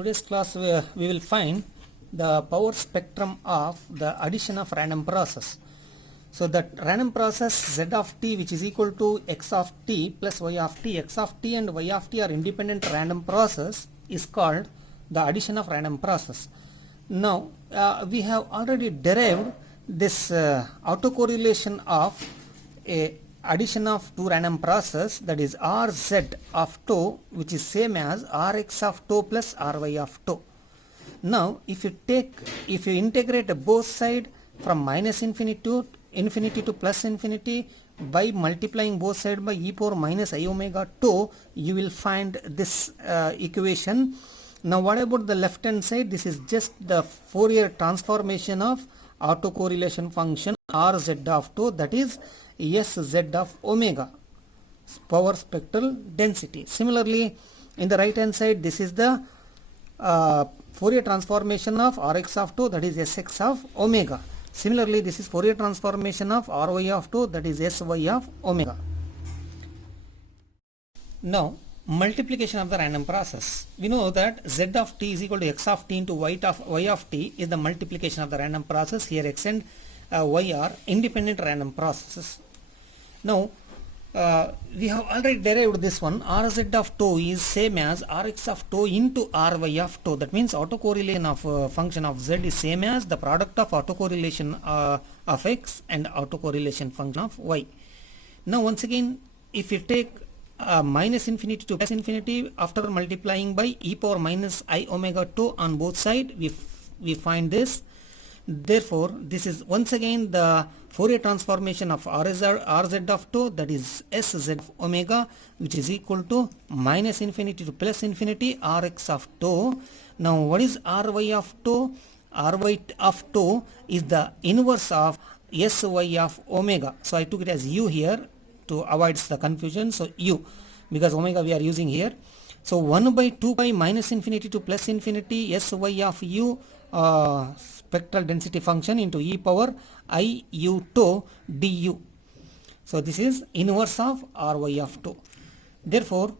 today's class we will find the power spectrum of the addition of random process. So that random process z of t, which is equal to x of t plus y of t. X of t and y of t are independent random process, is called the addition of random process. Now we have already derived this autocorrelation of a addition of two random process, that is Rz of tau, which is same as Rx of tau plus Ry of tau. Now if you integrate both side from minus infinity to plus infinity by multiplying both side by e power minus I omega tau, you will find this equation. Now what about the left hand side? This is just the Fourier transformation of autocorrelation function Rz of tau, that is Sz of omega, power spectral density. Similarly, in the right hand side, this is the Fourier transformation of Rx of tau, that is Sx of omega. Similarly, this is Fourier transformation of Ry of tau, that is Sy of omega. Now, multiplication of the random process. We know that z of t is equal to x of t into y of t is the multiplication of the random process. Here x and y are independent random processes. Now we have already derived this one. Rz of tau is same as Rx of tau into Ry of tau. That means autocorrelation of function of z is same as the product of autocorrelation of x and autocorrelation function of y. Now once again, if you take minus infinity to plus infinity after multiplying by e power minus I omega tau on both sides, we find this. Therefore, this is once again the Fourier transformation of Rz of tau, that is Sz of omega, which is equal to minus infinity to plus infinity Rx of tau. Now what is Ry of tau? Ry of tau is the inverse of Sy of omega. So I took it as u here to avoid the confusion. So u, because omega we are using here. So 1 by 2 pi minus infinity to plus infinity Sy of u spectral density function into e power I u tau du. So this is inverse of Ry of tau. Therefore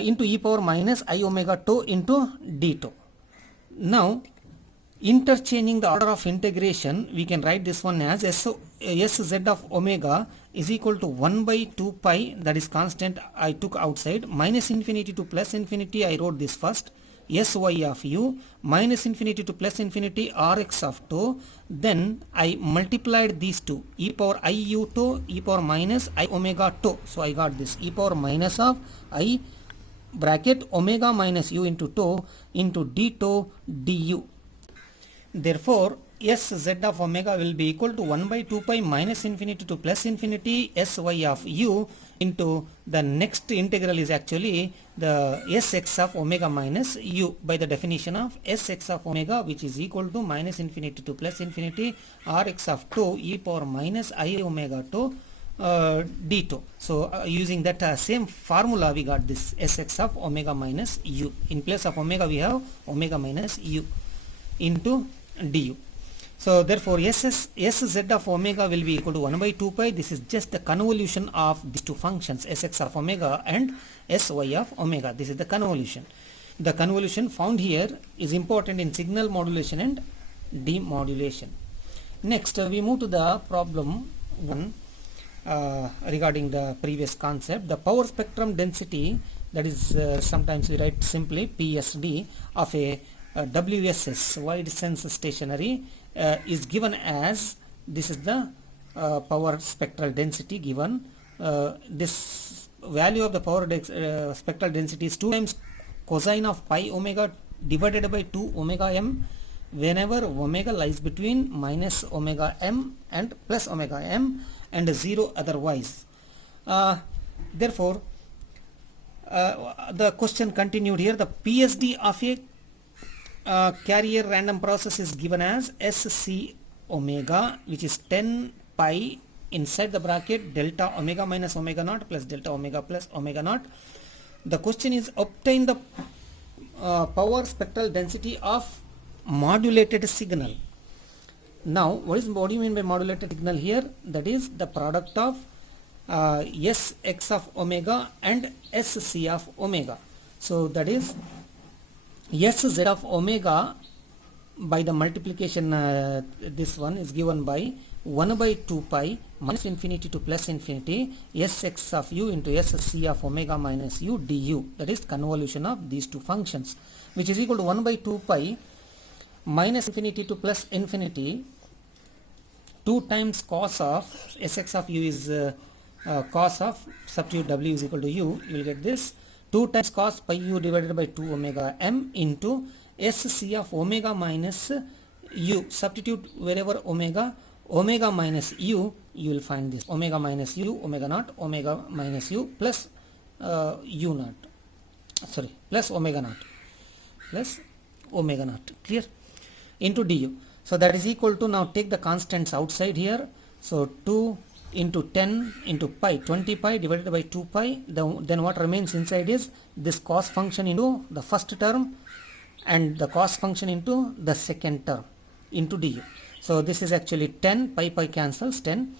into e power minus I omega tau into d tau. Now interchanging the order of integration, we can write this one as Sz of omega is equal to 1 by 2 pi, that is constant I took outside, minus infinity to plus infinity I wrote this first, Sy of u, minus infinity to plus infinity Rx of tau, then I multiplied these two, e power I u tau, e power minus I omega tau. So I got this e power minus of I bracket omega minus u into tau into d tau du. Therefore, Sz of omega will be equal to 1 by 2 pi minus infinity to plus infinity Sy of u into the next integral is actually the Sx of omega minus u by the definition of Sx of omega, which is equal to minus infinity to plus infinity Rx of tau e power minus I omega tau d tau. So using that same formula we got this Sx of omega minus u. In place of omega we have omega minus u into du. So therefore Sz of omega will be equal to 1 by 2 pi. This is just the convolution of these two functions, Sx of omega and Sy of omega. This is the convolution. The convolution found here is important in signal modulation and demodulation. Next we move to the problem 1 regarding the previous concept. The power spectrum density, that is sometimes we write simply PSD, of a WSS, wide sense stationary, is given as, this is the power spectral density given. This value of the power spectral density is 2 times cosine of pi omega divided by 2 omega m whenever omega lies between minus omega m and plus omega m and 0 otherwise. Therefore the question continued here. The PSD of a carrier random process is given as Sc omega, which is 10 pi inside the bracket delta omega minus omega naught plus delta omega plus omega naught. The question is obtain the power spectral density of modulated signal. Now what do you mean by modulated signal here? That is the product of Sx of omega and Sc of omega. So that is S z of omega by the multiplication this one is given by 1 by 2 pi minus infinity to plus infinity sx of u into sc of omega minus u du, that is convolution of these two functions, which is equal to 1 by 2 pi minus infinity to plus infinity 2 times cos of sx of u is cos of, substitute w is equal to u, you will get this 2 times cos pi u divided by 2 omega m into sc of omega minus u, substitute wherever omega minus u, you will find this omega minus u, omega naught, omega minus u plus u naught, sorry, plus omega naught, clear, into du. So that is equal to, now take the constants outside here, so 2 into 10 into pi, 20 pi divided by 2 pi, then what remains inside is this cos function into the first term and the cos function into the second term into du. So this is actually 10, pi cancels, 10,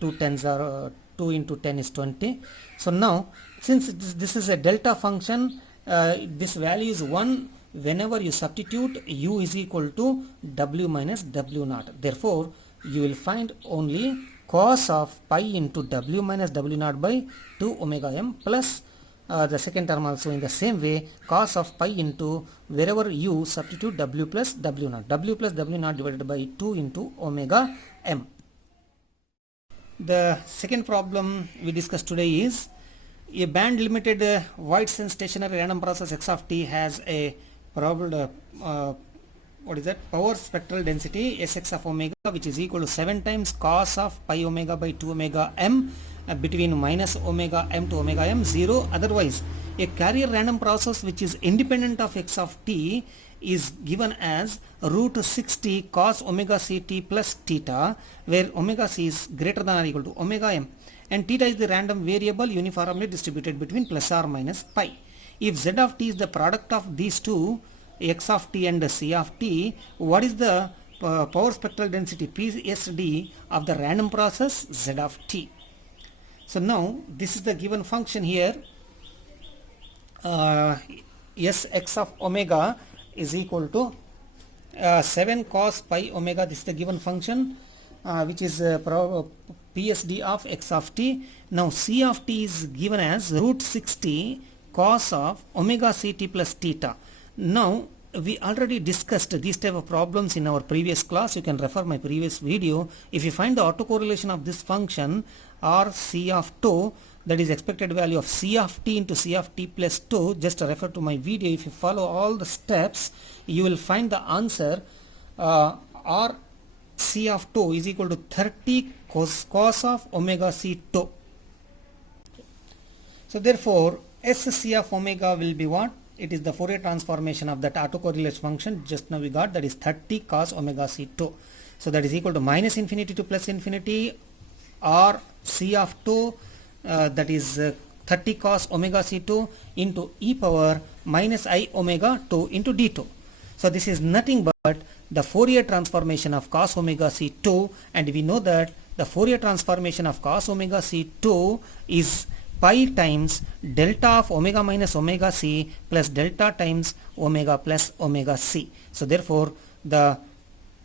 2 tens are 2 into 10 is 20. So now since this is a delta function, this value is 1 whenever you substitute u is equal to w minus w naught. Therefore you will find only cos of pi into w minus w naught by 2 omega m plus the second term also in the same way, cos of pi into wherever u substitute w plus w naught, w plus w naught divided by 2 into omega m. The second problem we discussed today is a band limited wide sense stationary random process x of t has a probable what is that, power spectral density sx of omega, which is equal to 7 times cos of pi omega by 2 omega m between minus omega m to omega m 0. Otherwise a carrier random process which is independent of x of t is given as root 60 cos omega c t plus theta, where omega c is greater than or equal to omega m and theta is the random variable uniformly distributed between plus or minus pi. If z of t is the product of these two, x of t and c of t, what is the power spectral density PSD of the random process z of t? So now this is the given function here, sx of omega is equal to 7 cos pi omega, this is the given function which is PSD of x of t. Now c of t is given as root 60 cos of omega ct plus theta. Now we already discussed these type of problems in our previous class. You can refer my previous video. If you find the autocorrelation of this function or c of 2, that is expected value of c of t into c of t plus 2, just refer to my video. If you follow all the steps, you will find the answer or c of 2 is equal to 30 cos of omega c 2. So therefore sc of omega will be what? It is the Fourier transformation of that autocorrelation function just now we got, that is 30 cos omega c2. So that is equal to minus infinity to plus infinity or c of 2 that is 30 cos omega c2 into e power minus I omega 2 into d2. So this is nothing but the Fourier transformation of cos omega c2, and we know that the Fourier transformation of cos omega c2 is pi times delta of omega minus omega c plus delta times omega plus omega c. So therefore the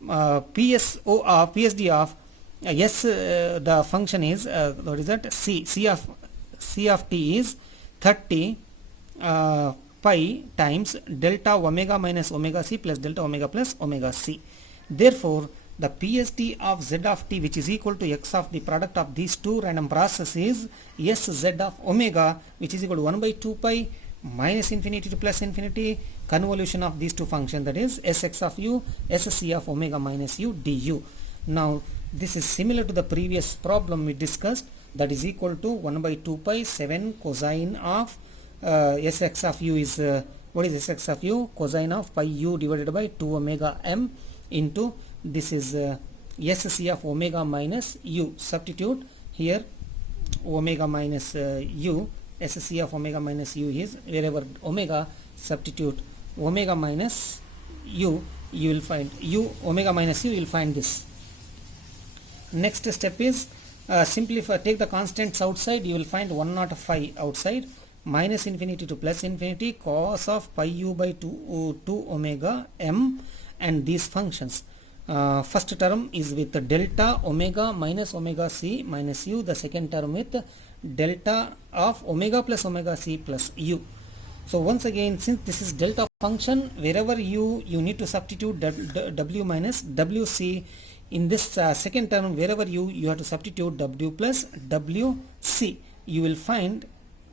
PSD of the function is what is that, c of t is 30 pi times delta omega minus omega c plus delta omega plus omega c. Therefore the PSD of z of t, which is equal to x of the product of these two random processes, sz of omega, which is equal to 1 by 2 pi minus infinity to plus infinity convolution of these two functions, that is sx of u, sc of omega minus u du. Now this is similar to the previous problem we discussed, that is equal to 1 by 2 pi 7 cosine of sx of u is what is sx of u? Cosine of pi u divided by 2 omega m into this is sc of omega minus u. Substitute here omega minus u, sc of omega minus u is wherever omega, substitute omega minus u, you will find u omega minus u, you will find this. Next step is simplify, take the constants outside, you will find 105 outside minus infinity to plus infinity cos of pi u by 2 omega m, and these functions. First term is with delta omega minus omega c minus u, the second term with delta of omega plus omega c plus u. So once again, since this is delta function, wherever you need to substitute w minus wc. In this second term, wherever you have to substitute w plus wc. You will find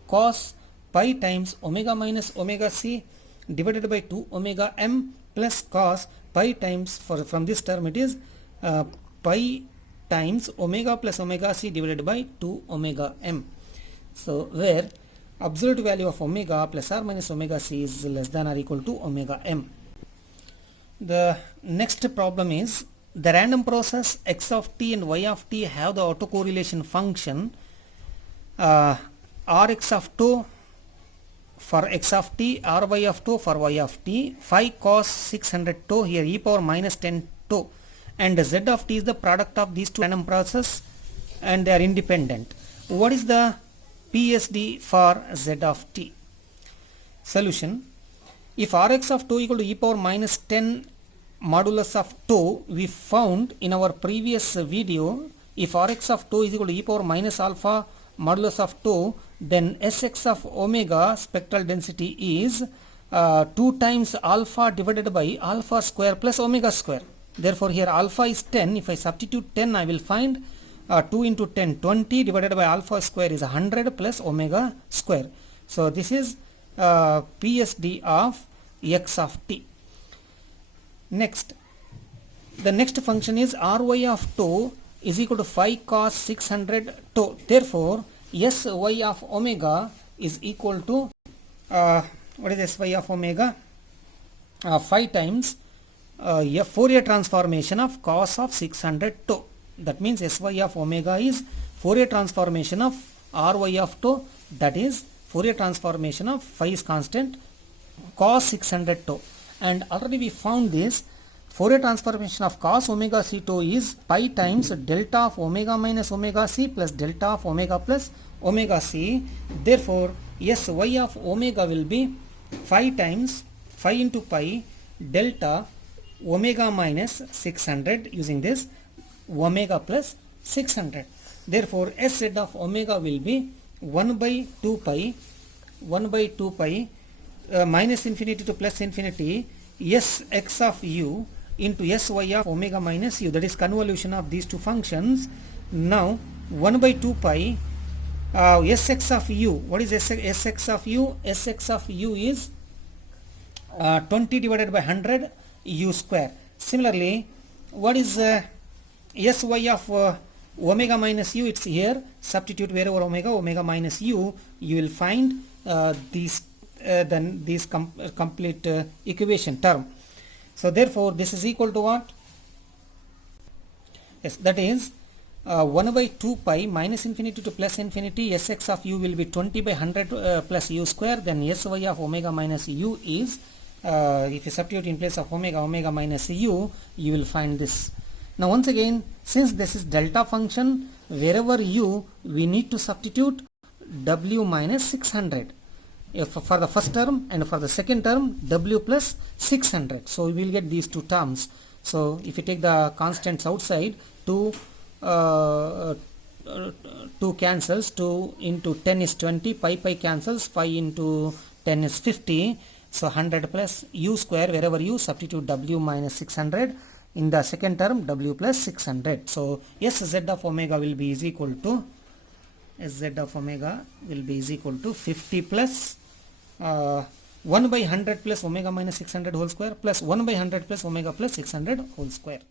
cos pi times omega minus omega c divided by 2 omega m plus cos pi times, from this term it is pi times omega plus omega c divided by 2 omega m. So where absolute value of omega plus or minus omega c is less than or equal to omega m. The next problem is the random process x of t and y of t have the autocorrelation function rx of 2 for x of t, ry of 2 for y of t, 5 cos 600 2 here e power minus 10 2, and z of t is the product of these two random process and they are independent. What is the PSD for z of t? Solution: if rx of 2 equal to e power minus 10 modulus of 2, we found in our previous video, if rx of 2 is equal to e power minus alpha modulus of 2, then Sx of omega spectral density is 2 times alpha divided by alpha square plus omega square. Therefore here alpha is 10. If I substitute 10, I will find 2 into 10 20 divided by alpha square is 100 plus omega square. So this is PSD of x of t. Next, the next function is ry of 2 is equal to 5 cos 600 2. Therefore sy of omega is equal to what is sy of omega? 5 times Fourier transformation of cos of 600 2. That means sy of omega is Fourier transformation of ry of 2, that is Fourier transformation of phi is constant cos 600 2. And already we found this Fourier transformation of cos omega c2 is pi times delta of omega minus omega c plus delta of omega plus omega c. Therefore sy of omega will be 5 times phi into pi delta omega minus 600 using this omega plus 600. Therefore sz of omega will be 1 by 2 pi minus infinity to plus infinity sx of u into sy of omega minus u, that is convolution of these two functions. Now 1 by 2 pi sx of u. What is sx of u? Sx of u is 20 divided by 100 u square. Similarly, what is sy of omega minus u? It's here. Substitute wherever omega minus u, you will find these complete equation term. So therefore this is equal to what? Yes, that is 1 by 2 pi minus infinity to plus infinity sx of u will be 20 by 100 plus u square. Then sy of omega minus u is if you substitute in place of omega minus u, you will find this. Now once again, since this is delta function, wherever u, we need to substitute w minus 600 for the first term, and for the second term w plus 600. So we will get these two terms. So if you take the constants outside, 2 cancels, 2 into 10 is 20, pi cancels, 5 into 10 is 50. So 100 plus u square, wherever u, substitute w minus 600. In the second term w plus 600. So sz of omega will be is equal to 50 plus 1 by 100 plus omega minus 600 whole square plus 1 by 100 plus omega plus 600 whole square.